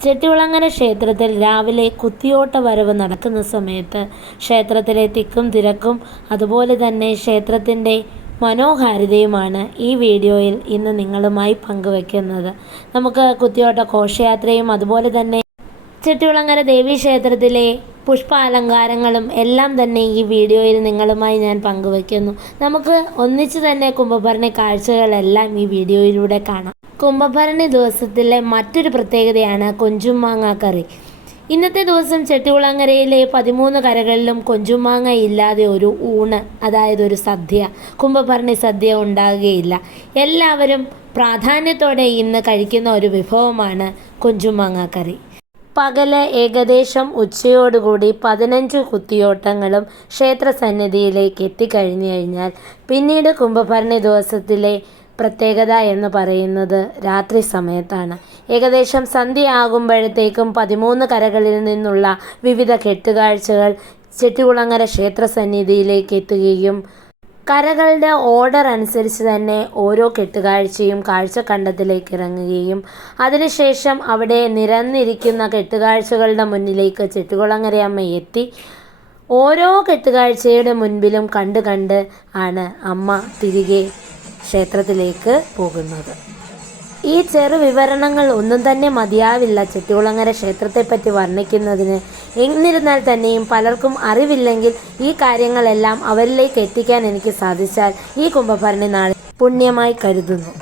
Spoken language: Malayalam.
ചെട്ടികുളങ്ങര ക്ഷേത്രത്തിൽ രാവിലെ കുത്തിയോട്ട വരവ് നടക്കുന്ന സമയത്ത് ക്ഷേത്രത്തിലെ തിക്കും തിരക്കും അതുപോലെ തന്നെ ക്ഷേത്രത്തിന്റെ മനോഹാരിതയുമാണ് ഈ വീഡിയോയിൽ ഇന്ന് നിങ്ങളുമായി പങ്കുവെക്കുന്നത്. നമുക്ക് കുത്തിയോട്ട ഘോഷയാത്രയും അതുപോലെ തന്നെ ചെട്ടികുളങ്ങര ദേവീ ക്ഷേത്രത്തിലെ പുഷ്പാലങ്കാരങ്ങളും എല്ലാം തന്നെ ഈ വീഡിയോയിൽ നിങ്ങളുമായി ഞാൻ പങ്കുവയ്ക്കുന്നു നമുക്ക് ഒന്നിച്ചു തന്നെ കുംഭഭരണി കാഴ്ചകളെല്ലാം ഈ വീഡിയോയിലൂടെ കാണാം. കുംഭഭരണി ദിവസത്തിലെ മറ്റൊരു പ്രത്യേകതയാണ് കൊഞ്ചുമാങ്ങ കറി ഇന്നത്തെ ദിവസം ചെട്ടികുളങ്ങരയിലെ പതിമൂന്ന് കരകളിലും കൊഞ്ചുമാങ്ങ ഇല്ലാതെ ഒരു ഊണ് അതായത് ഒരു സദ്യ കുംഭഭരണി സദ്യ ഉണ്ടാകുകയില്ല. എല്ലാവരും പ്രാധാന്യത്തോടെ ഇന്ന് കഴിക്കുന്ന ഒരു വിഭവമാണ് കൊഞ്ചുമാങ്ങ കറി പകൽ ഏകദേശം ഉച്ചയോടുകൂടി പതിനഞ്ച് കുത്തിയോട്ടങ്ങളും ക്ഷേത്രസന്നിധിയിലേക്ക് എത്തിക്കഴിഞ്ഞു കഴിഞ്ഞാൽ പിന്നീട് കുംഭഭരണി ദിവസത്തിലെ പ്രത്യേകത എന്ന് പറയുന്നത് രാത്രി സമയത്താണ്. ഏകദേശം സന്ധ്യയാകുമ്പോഴത്തേക്കും പതിമൂന്ന് കരകളിൽ നിന്നുള്ള വിവിധ കെട്ടുകാഴ്ചകൾ ചെട്ടികുളങ്ങര ക്ഷേത്ര സന്നിധിയിലേക്ക് എത്തുകയും കരകളുടെ ഓർഡർ അനുസരിച്ച് തന്നെ ഓരോ കെട്ടുകാഴ്ചയും കാഴ്ചക്കണ്ടത്തിലേക്ക് ഇറങ്ങുകയും അതിനുശേഷം അവിടെ നിരന്നിരിക്കുന്ന കെട്ടുകാഴ്ചകളുടെ മുന്നിലേക്ക് ചെട്ടുകുളങ്ങരയമ്മ എത്തി. ഓരോ കെട്ടുകാഴ്ചയുടെ മുൻപിലും കണ്ട് കണ്ട് ആണ് അമ്മ തിരികെ ക്ഷേത്രത്തിലേക്ക് പോകുന്നത്. ഈ ചെറു വിവരണങ്ങൾ ഒന്നും തന്നെ മതിയാവില്ല ചെട്ടികുളങ്ങര ക്ഷേത്രത്തെപ്പറ്റി വർണിക്കുന്നതിന്. എന്നിരുന്നാൽ തന്നെയും പലർക്കും അറിവില്ലെങ്കിൽ ഈ കാര്യങ്ങളെല്ലാം അവരിലേക്ക് എത്തിക്കാൻ എനിക്ക് സാധിച്ചാൽ ഈ കുംഭഭരണി നാളെ പുണ്യമായി കരുതുന്നു.